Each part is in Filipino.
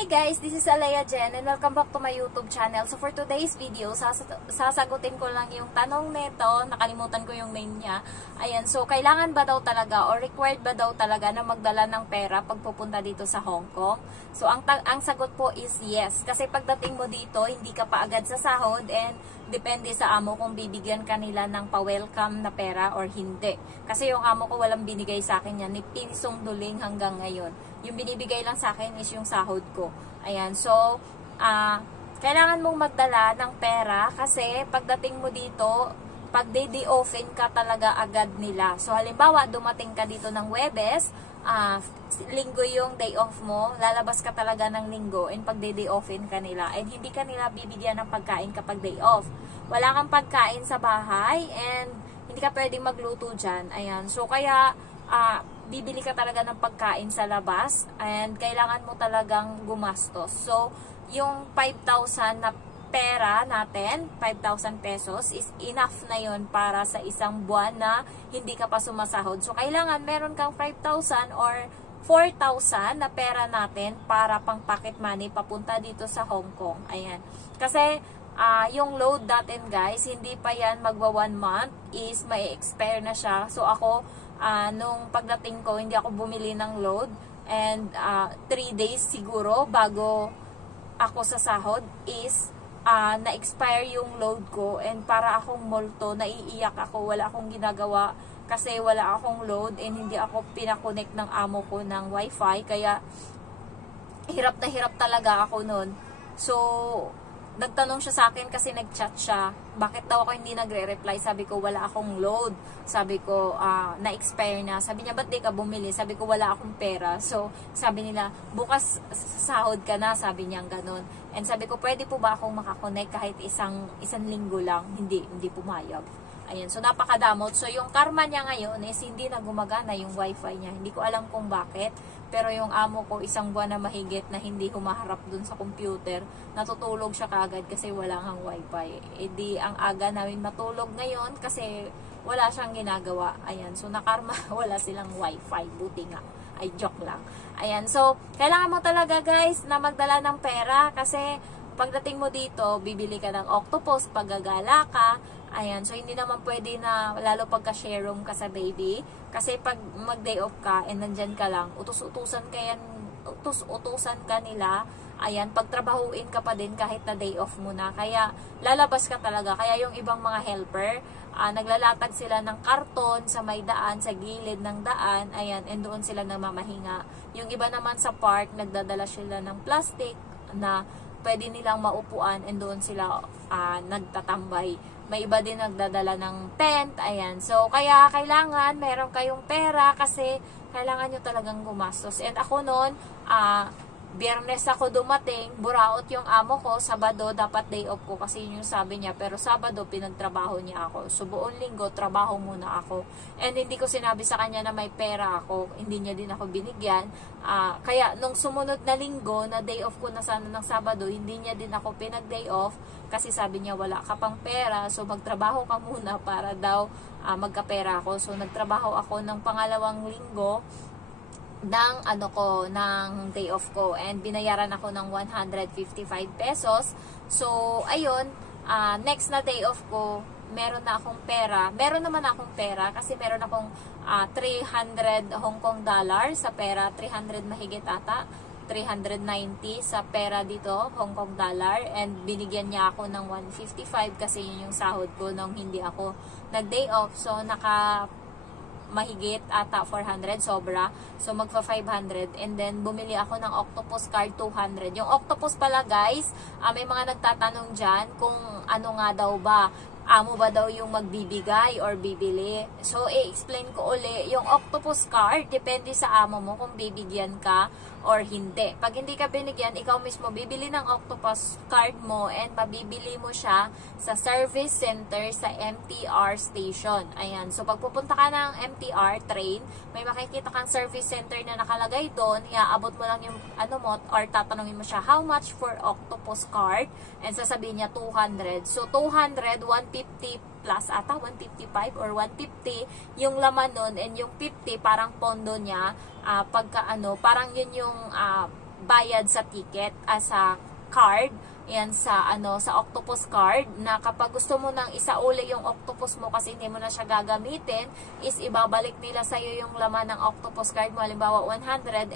Hi guys, this is Alea Jen and welcome back to my YouTube channel. So for today's video, sasagutin ko lang yung tanong nito. Nakalimutan ko yung name niya. Ayan, so kailangan ba daw talaga or required ba daw talaga na magdala ng pera pag pupunta dito sa Hong Kong? So ang sagot po is yes. Kasi pagdating mo dito, hindi ka pa agad sa sahod and depende sa amo kung bibigyan kanila ng pa-welcome na pera or hindi. Kasi yung amo ko walang binigay sa akin yan, ni pinsong duling hanggang ngayon. Yung binibigay lang sa akin is yung sahod ko. Ayan, so, kailangan mong magdala ng pera kasi pagdating mo dito, pag day-offin ka talaga agad nila. So, halimbawa, dumating ka dito ng Huwebes, linggo yung day off mo, lalabas ka talaga ng linggo and pag day-offin ka nila. And hindi ka nila bibigyan ng pagkain kapag day off. Wala kang pagkain sa bahay and hindi ka pwedeng magluto dyan. Ayan, so kaya, bibili ka talaga ng pagkain sa labas and kailangan mo talagang gumastos. So, yung 5,000 na pera natin, 5,000 pesos, is enough na yon para sa isang buwan na hindi ka pa sumasahod. So, kailangan meron kang 5,000 or 4,000 na pera natin para pang pocket money papunta dito sa Hong Kong. Ayan. Kasi, yung load natin guys, hindi pa yan magwa 1 month, is may expire na siya. So, ako, nung pagdating ko, hindi ako bumili ng load and 3 days siguro bago ako sa sahod is na-expire yung load ko and para akong multo, naiiyak ako, wala akong ginagawa kasi wala akong load and hindi ako pinakonect ng amo ko ng wifi kaya hirap na hirap talaga ako nun. So, nagtanong siya sa akin kasi nag-chat siya. Bakit daw ako hindi nagre-reply? Sabi ko, wala akong load. Sabi ko, na-expire na. Sabi niya, ba't di ka bumili? Sabi ko, wala akong pera. So, sabi nila, bukas sahod ka na. Sabi niya ganun. And sabi ko, pwede po ba akong makakonect kahit isang linggo lang? Hindi pumayag. Ayan, so napakadamot. So, yung karma niya ngayon is hindi na gumagana yung wifi niya. Hindi ko alam kung bakit. Pero yung amo ko, isang buwan na mahigit na hindi humaharap dun sa computer, natutulog siya kaagad kasi wala kang wifi. E di, ang aga namin matulog ngayon kasi wala siyang ginagawa. Ayan, so nakarma, wala silang wifi. Buti nga. Ay, joke lang. Ayan, so, kailangan mo talaga guys na magdala ng pera kasi pagdating mo dito, bibili ka ng octopus, paggagala ka. Ayan, so hindi naman pwede na, lalo pagka-share room ka sa baby. Kasi pag mag-day off ka and nandyan ka lang, utos-utusan ka nila. Ayan, pagtrabahuin ka pa din kahit na day off mo na. Kaya lalabas ka talaga. Kaya yung ibang mga helper, naglalatag sila ng karton sa may daan, sa gilid ng daan. Ayan, and doon sila namamahinga. Yung iba naman sa park, nagdadala sila ng plastic na pwede nilang maupuan and doon sila nagtatambay. May iba din nagdadala ng tent, ayan. So, kaya kailangan meron kayong pera kasi kailangan nyo talagang gumastos. And ako noon, Biyernes ako dumating, buraot yung amo ko, Sabado dapat day off ko kasi yun yung sabi niya. Pero Sabado pinagtrabaho niya ako. So, buong linggo, trabaho muna ako. And hindi ko sinabi sa kanya na may pera ako. Hindi niya din ako binigyan. Kaya, nung sumunod na linggo, na day off ko na sana ng Sabado, hindi niya din ako pinag-day off. Kasi sabi niya, wala ka pang pera. So, magtrabaho ka muna para daw magkapera ako. So, nagtrabaho ako ng pangalawang linggo ng day off ko and binayaran ako ng 155 pesos. So, ayun, next na day off ko, meron na akong pera. Meron naman akong pera kasi meron akong 300 Hong Kong dollar sa pera, 300 mahigit ata, 390 sa pera dito, Hong Kong dollar, and binigyan niya ako ng 155 kasi yun yung sahod ko nung hindi ako nag-day off. So, mahigit ata 400, sobra. So, magpa 500. And then, bumili ako ng octopus card 200. Yung octopus pala, guys, may mga nagtatanong dyan kung ano nga daw ba. Amo ba daw yung magbibigay or bibili? So, i-explain ko uli. Yung octopus card, depende sa amo mo kung bibigyan ka or hindi. Pag hindi ka binigyan, ikaw mismo bibili ng octopus card mo and mabibili mo siya sa service center sa MTR station. Ayan. So, pag pupunta ka ng MTR train, may makikita kang service center na nakalagay doon. Iaabot mo lang yung or tatanungin mo siya, how much for octopus card? And sasabihin niya 200. So, 200, 150 plus ata 155 or 150 yung laman nun, and yung 50 parang pondo niya, pagka parang yun yung bayad sa ticket, sa card. Yan sa sa Octopus card, na kapag gusto mo nang isauli yung Octopus mo kasi hindi mo na siya gagamitin, is ibabalik nila sa iyo yung laman ng Octopus card mo. Halimbawa 150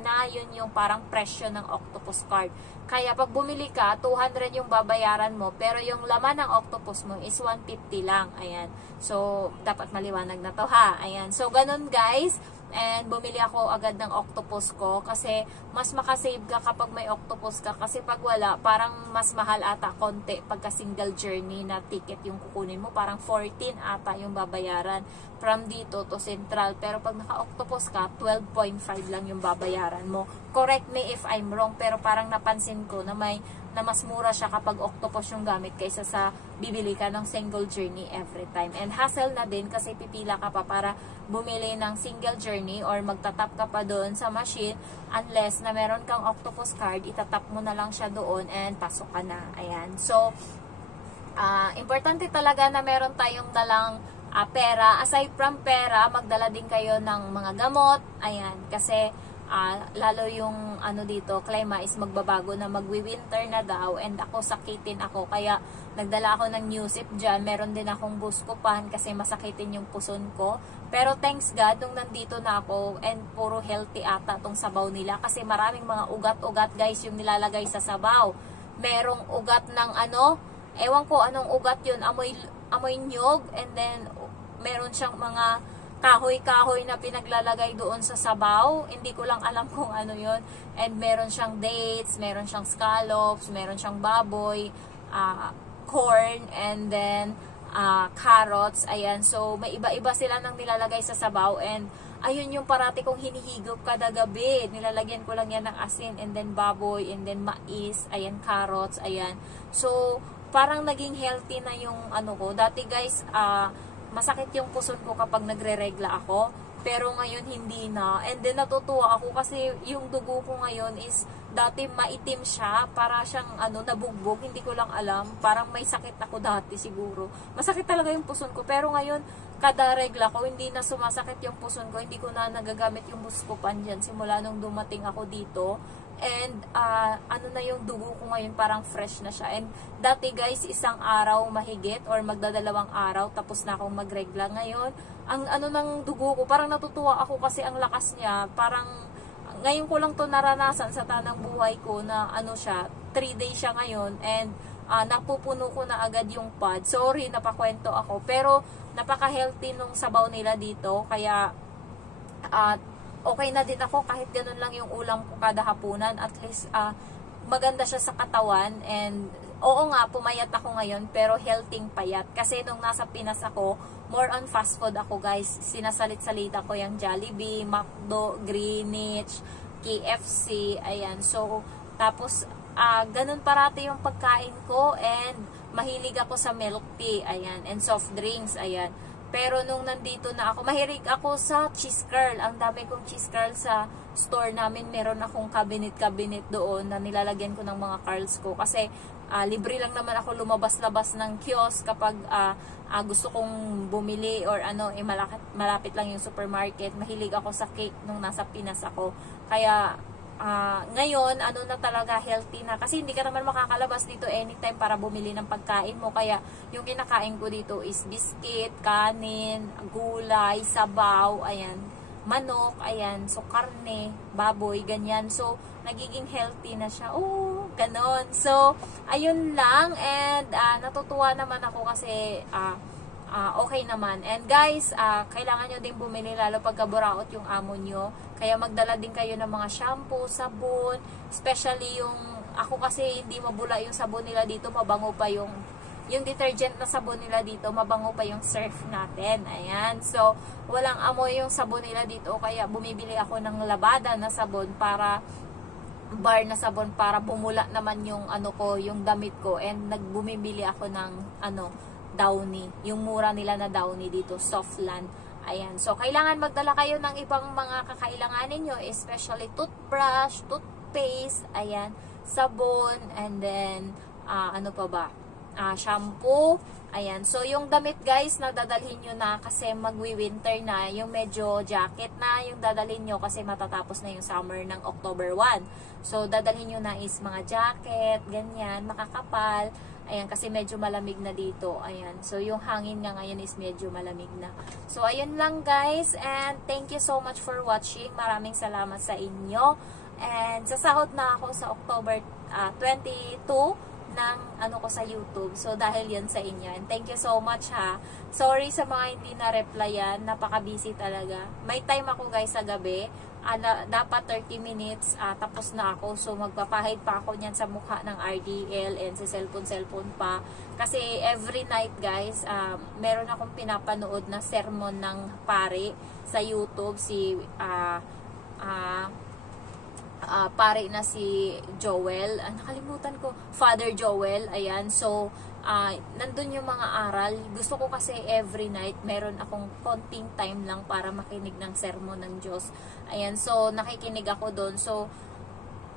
na, yun yung parang presyo ng Octopus card. Kaya pag bumili ka, 200 yung babayaran mo, pero yung laman ng Octopus mo is 150 lang. Ayan. So dapat maliwanag na to, ha. Ayan. So ganun, guys. And bumili ako agad ng Octopus ko kasi mas makasave ka kapag may Octopus ka, kasi pag wala, parang mas mahal ata konti pagka single journey na ticket yung kukunin mo, parang 14 ata yung babayaran from dito to Central, pero pag naka-Octopus ka, 12.5 lang yung babayaran mo. Correct me if I'm wrong, pero parang napansin ko na mas mura siya kapag Octopus yung gamit kaysa sa bibili ka ng single journey every time. And hassle na din kasi pipila ka pa para bumili ng single journey or magtatap ka pa doon sa machine, unless na meron kang Octopus card, itatap mo na lang siya doon and pasok ka na. Ayan. So, importante talaga na meron tayong dalang pera. Aside from pera, magdala din kayo ng mga gamot. Ayan. Kasi lalo yung dito, klima is magbabago na, magwi-winter na daw, and ako sakitin ako, kaya nagdala ako ng Newsip dyan. Meron din akong Buscopan kasi masakitin yung puson ko, pero thanks God nung nandito na ako, and puro healthy ata tong sabaw nila, kasi maraming mga ugat-ugat, guys, yung nilalagay sa sabaw. Merong ugat ng ewan ko anong ugat yun, amoy nyog, and then meron siyang mga kahoy-kahoy na pinaglalagay doon sa sabaw. Hindi ko lang alam kung ano yun. And meron siyang dates, meron siyang scallops, meron siyang baboy, corn, and then carrots. Ayan. So, may iba-iba sila nang nilalagay sa sabaw. And ayun yung parati kong hinihigop kada gabi. Nilalagyan ko lang yan ng asin, and then baboy, and then mais, ayan, carrots, ayan. So, parang naging healthy na yung ko. Dati, guys, masakit yung puson ko kapag nagre-regla ako, pero ngayon hindi na. And then natutuwa ako kasi yung dugo ko ngayon is dati maitim siya, para siyang nabugbog, hindi ko lang alam, parang may sakit ako dati siguro. Masakit talaga yung puson ko, pero ngayon kada regla ko hindi na sumasakit yung puson ko, hindi ko na nagagamit yung Buscopan dyan simula nung dumating ako dito. And na yung dugo ko ngayon, parang fresh na siya. And dati, guys, isang araw mahigit or magdadalawang araw tapos na akong magregla. Ngayon ang ng dugo ko, parang natutuwa ako kasi ang lakas niya. Parang ngayon ko lang to naranasan sa tanang buhay ko na siya, 3 days siya ngayon, and napupuno ko na agad yung pad. Sorry, napakwento ako, pero napaka-healthy nung sabaw nila dito, kaya okay na din ako kahit ganun lang yung ulam ko kada hapunan. At least maganda siya sa katawan. And oo nga, pumayat ako ngayon, pero healthy payat. Kasi nung nasa Pinas ako, more on fast food ako, guys. Sinasalit-salita ko yung Jollibee, McDo, Greenwich, KFC, ayan. So, tapos ganun parati yung pagkain ko, and mahilig ako sa milk tea, ayan, and soft drinks, ayan. Pero nung nandito na ako, mahilig ako sa cheese curl. Ang dami kong cheese curl sa store namin. Meron akong cabinet doon na nilalagyan ko ng mga curls ko. Kasi libre lang naman ako lumabas-labas ng kiosk kapag gusto kong bumili or malapit lang yung supermarket. Mahilig ako sa cake nung nasa Pinas ako. Kaya ngayon, na talaga, healthy na. Kasi hindi ka naman makakalabas dito anytime para bumili ng pagkain mo. Kaya, yung kinakain ko dito is biscuit, kanin, gulay, sabaw, ayan, manok, ayan, so karne, baboy, ganyan. So, nagiging healthy na siya. Oh, ganon. So, ayun lang. And, natutuwa naman ako kasi, okay naman. And guys, kailangan nyo din bumili lalo pagka buraot yung amo nyo. Kaya magdala din kayo ng mga shampoo, sabon, especially ako kasi hindi mabula yung sabon nila dito, mabango pa yung detergent na sabon nila dito, mabango pa yung surf natin. Ayan. So, walang amoy yung sabon nila dito, kaya bumibili ako ng labada na sabon bar na sabon para bumula naman yung yung damit ko. And nagbumibili ako ng Downy, yung mura nila na Downy dito, Softland. Ayan, so kailangan magdala kayo ng ibang mga kakailanganin nyo, especially toothbrush, toothpaste, ayan, sabon, and then, ano pa ba? shampoo. Ayan. So, yung damit guys, na dadalhin nyo na kasi magwi-winter na. Yung medyo jacket na yung dadalhin nyo kasi matatapos na yung summer ng October 1. So, dadalhin nyo na is mga jacket, ganyan, makakapal. Ayan, kasi medyo malamig na dito. Ayan. So, yung hangin nga ngayon is medyo malamig na. So, ayun lang guys. And thank you so much for watching. Maraming salamat sa inyo. And sasahod na ako sa October 22 ng ano ko sa YouTube. So, dahil yan sa inyo. And thank you so much ha. Sorry sa mga hindi na-replyan. Napaka-busy talaga. May time ako guys sa gabi. Dapat 30 minutes. Tapos na ako. So, magpapahid pa ako niyan sa mukha ng RDL and sa cellphone pa. Kasi every night guys, meron akong pinapanood na sermon ng pare sa YouTube. Si pare na si Joel, nakalimutan ko, Father Joel, ayan, so, nandun yung mga aral, gusto ko kasi every night, meron akong konting time lang para makinig ng sermon ng Diyos, ayan, so, nakikinig ako doon, so,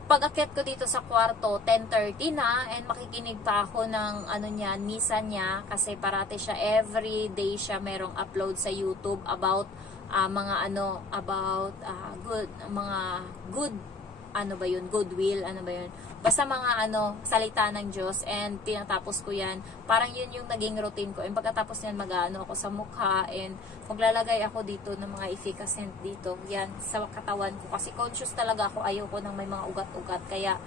pag-akyat ko dito sa kwarto, 10:30 na, and makikinig pa ako ng, misa niya, kasi parati siya, every day siya merong upload sa YouTube about, goodwill, basta mga salita ng Diyos, and tinatapos ko yan, parang yun yung naging routine ko, and pagkatapos yan ako sa mukha, and maglalagay ako dito ng mga efficacent dito, yan, sa katawan ko, kasi conscious talaga ako, ayoko nang may mga ugat-ugat, kaya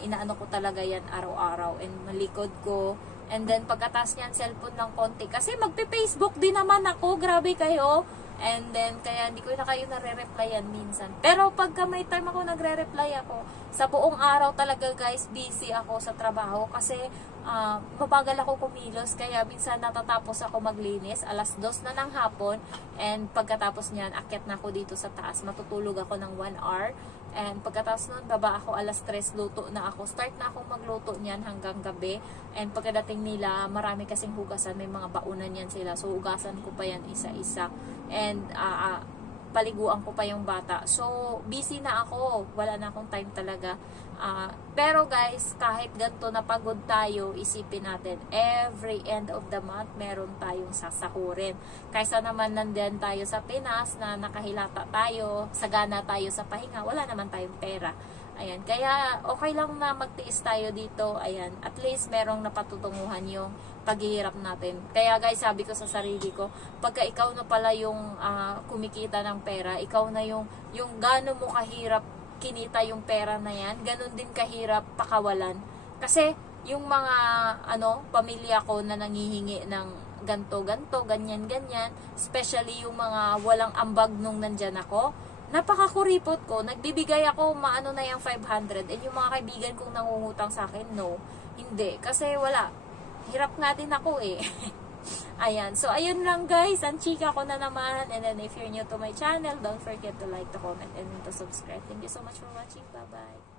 inaano ko talaga yan araw-araw, and malikod ko, and then pagkatapos yan, cellphone ng konti, kasi magpe-Facebook din naman ako, grabe kayo. And then, kaya hindi ko na kayo nare-replyan minsan. Pero pagka may time ako nagre-reply ako, sa buong araw talaga guys, busy ako sa trabaho. Kasi mabagal ako kumilos. Kaya minsan natatapos ako maglinis. 2:00 na ng hapon. And pagkatapos niyan, akyat na ako dito sa taas. Matutulog ako ng 1 hour. And pagkatapos nun, baba ako 3:00, luto na ako. Start na akong magluto niyan hanggang gabi. And pagkadating nila, marami kasing hugasan. May mga baunan yan sila. So, hugasan ko pa yan isa-isa. And paliguan ko pa yung bata. So, busy na ako. Wala na akong time talaga. Pero guys, kahit ganito napagod tayo, isipin natin, every end of the month, meron tayong sasahurin. Kaysa naman nandyan tayo sa Pinas, na nakahilata tayo, sagana tayo sa pahinga, wala naman tayong pera. Ayan, kaya okay lang na magtiis tayo dito. Ayan, at least merong napatutunguhan yung paghihirap natin. Kaya guys, sabi ko sa sarili ko, pagka ikaw na pala yung kumikita ng pera, ikaw na yung gaano mo kahirap kinita yung pera na yan, ganun din kahirap pakawalan. Kasi yung mga pamilya ko na nangihingi ng ganto, ganyan, especially yung mga walang ambag nung nandyan ako, napakakuripot ko, nagbibigay ako na yung 500, and yung mga kaibigan kong nangungutang sa akin, no, hindi, kasi wala, hirap nga din ako eh. Ayan, so ayun lang guys, ang chika ko na naman, and then if you're new to my channel, don't forget to like, to comment, and to subscribe. Thank you so much for watching, bye bye.